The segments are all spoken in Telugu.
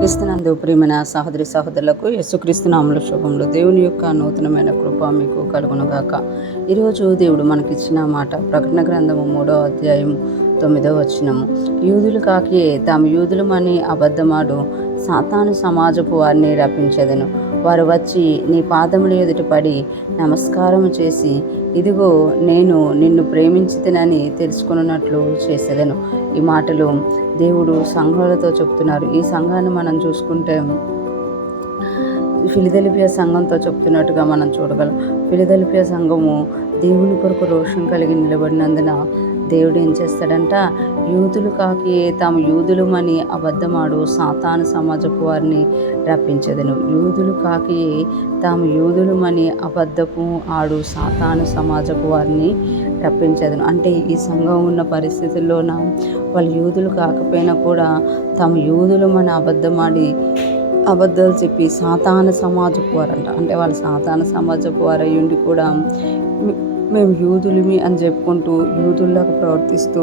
క్రీస్తునందు ప్రియమైన సహోదరి సహోదరులకు యేసుక్రీస్తు నామములో శుభములు. దేవుని యొక్క నూతనమైన కృప మీకు కలుగునుగాక. ఈరోజు దేవుడు మనకిచ్చిన మాట ప్రకటన గ్రంథము 3వ అధ్యాయం 9వ వచనము. యూదులు కాకి తాము యూదులమని అబద్ధమాడు సాతాను సమాజపు వారిని రప్పించెదను. వారు వచ్చి నీ పాదముల ఎదుట పడి నమస్కారం చేసి, ఇదిగో నేను నిన్ను ప్రేమించితినని తెలుసుకున్నట్లు చేసేదను. ఈ మాటలు దేవుడు సంఘాలతో చెప్తున్నారు. ఈ సంఘాన్ని మనం చూసుకుంటే ఫిలదెల్ఫియా సంఘంతో చెప్తున్నట్టుగా మనం చూడగలం. ఫిలదెల్ఫియా సంఘము దేవుని కొరకు రోషం కలిగి నిలబడినందున దేవుడు ఏం చేస్తాడంట, యూదులు కాకి తాము యూదులమని అబద్ధమాడు సాతాను సమాజపు వారిని రప్పించెదను. యూదులు కాకి తాము యూదులమని అబద్ధపు ఆడు సాతాను సమాజపు వారిని రప్పించెదను. అంటే ఈ సంఘం ఉన్న పరిస్థితుల్లోన వాళ్ళు యూదులు కాకపోయినా కూడా తాము యూదులమని అబద్ధాలు చెప్పి సాతాను సమాజపు వారంట. అంటే వాళ్ళు సాతాను సమాజపు వారు అయ్యుండి కూడా మేము యూదులమి అని చెప్పుకుంటూ యూదుల్లాగా ప్రవర్తిస్తూ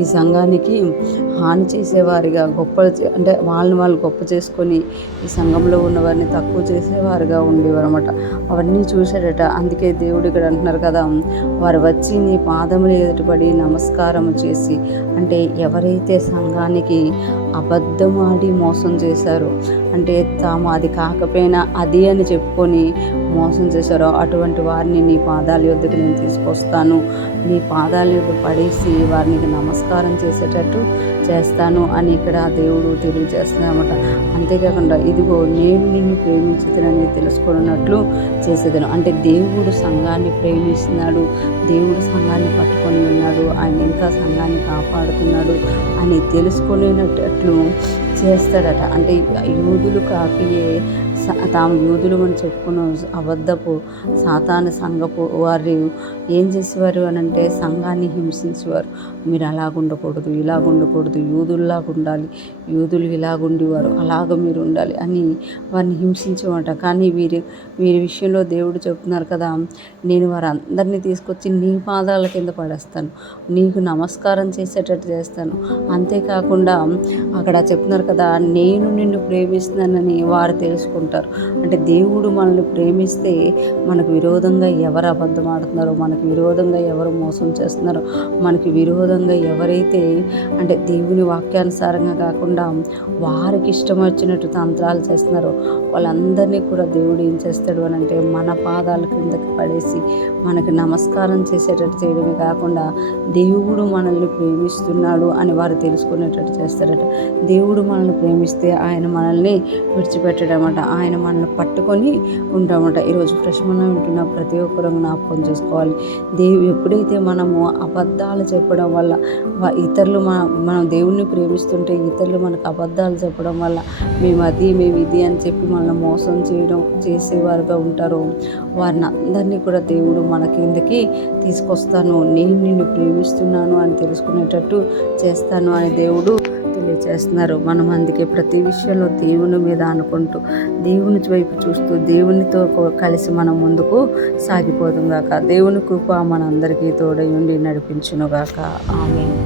ఈ సంఘానికి హాని చేసేవారిగా అంటే వాళ్ళు గొప్ప చేసుకొని ఈ సంఘంలో ఉన్న వారిని తక్కువ చేసేవారుగా ఉండేవారు అనమాట. అవన్నీ చూశాడట. అందుకే దేవుడు ఇక్కడ అంటున్నారు కదా, వారు వచ్చి నీ పాదములు ఎదుటపడి నమస్కారం చేసి, అంటే ఎవరైతే సంఘానికి అబద్ధమాడి మోసం చేశారో, అంటే తాము అది కాకపోయినా అది అని చెప్పుకొని మోసం చేశారో అటువంటి వారిని నీ పాదాల యొద్దకు నేను తీసుకొస్తాను, నీ పాదాల యొద్ద పడేసి వారిని నమస్కారం చేసేటట్టు చేస్తాను అని ఇక్కడ దేవుడు తెలియజేస్తున్నారన్నమాట. అంతేకాకుండా ఇదిగో నేను నిన్ను ప్రేమించుతానని తెలుసుకున్నట్లు చేసేదను. అంటే దేవుడు సంఘాన్ని ప్రేమిస్తున్నాడు, దేవుడు సంఘాన్ని పట్టుకొని ఉన్నాడు, ఆయన ఇంకా సంఘాన్ని కాపాడుతున్నాడు అని తెలుసుకునేటట్లు చేస్తాడట. అంటే యూదులు కాకియే తాము యూదులు అని చెప్పుకున్న అబద్ధపు సాతాను సంఘపు వారు ఏం చేసేవారు అని అంటే సంఘాన్ని హింసించేవారు. మీరు అలాగుండకూడదు, ఇలాగుండకూడదు, యూదుల్లాగా ఉండాలి, యూదులు ఇలాగుండేవారు, అలాగ మీరు ఉండాలి అని వారిని హింసించేవాట. కానీ వీరి విషయంలో దేవుడు చెప్తున్నారు కదా, నేను వారందరినీ తీసుకొచ్చి నీ పాదాల కింద పడేస్తాను, నీకు నమస్కారం చేసేటట్టు చేస్తాను. అంతేకాకుండా అక్కడ చెప్తున్నారు కదా, నేను నిన్ను ప్రేమిస్తున్నానని వారు తెలుసుకుంటారు. అంటే దేవుడు మనల్ని ప్రేమిస్తే మనకు విరోధంగా ఎవరు అబద్ధం ఆడుతున్నారో, మనకు విరోధంగా ఎవరు మోసం చేస్తున్నారో, మనకి విరోధంగా ఎవరైతే అంటే దేవుని వాక్యానుసారంగా కాకుండా వారికి ఇష్టం వచ్చినట్టు తంత్రాలు చేస్తున్నారో వాళ్ళందరినీ కూడా దేవుడు ఏం చేస్తాడు అని అంటే మన పాదాల క్రిందకి పడేసి మనకి నమస్కారం చేసేటట్టు చేయడమే కాకుండా దేవుడు మనల్ని ప్రేమిస్తున్నాడు అని వారు తెలుసుకునేటట్టు చేస్తారట. దేవుడు మనల్ని ప్రేమిస్తే ఆయన మనల్ని విడిచిపెట్టడమట, ఆయన మనల్ని పట్టుకొని ఉంటామట. ఈరోజు ప్రశ్న వింటున్న ప్రతి ఒక్కరూ జ్ఞాపకం చేసుకోవాలి. ఎప్పుడైతే మనము అబద్ధాలు చెప్పడం వల్ల ఇతరులు మనం దేవుణ్ణి ప్రేమిస్తుంటే ఇతరులు మనకు అబద్ధాలు చెప్పడం వల్ల మేము ఇది అని చెప్పి మనల్ని మోసం చేసేవారుగా ఉంటారు, వారిని అందరినీ కూడా దేవుడు మన కిందకి తీసుకొస్తాను, నేను నిన్ను ప్రేమిస్తున్నాను అని తెలుసుకునేటట్టు చేస్తాను అని దేవుడు తెలియజేస్తున్నారు. మనం అందుకే ప్రతి విషయంలో దేవుని మీద అనుకుంటూ దేవుని వైపు చూస్తూ దేవునితో కలిసి మనం ముందుకు సాగిపోదుం గాక. దేవుని కృప మనందరికీ తోడై ఉండి నడిపించును గాక. ఆమేన్.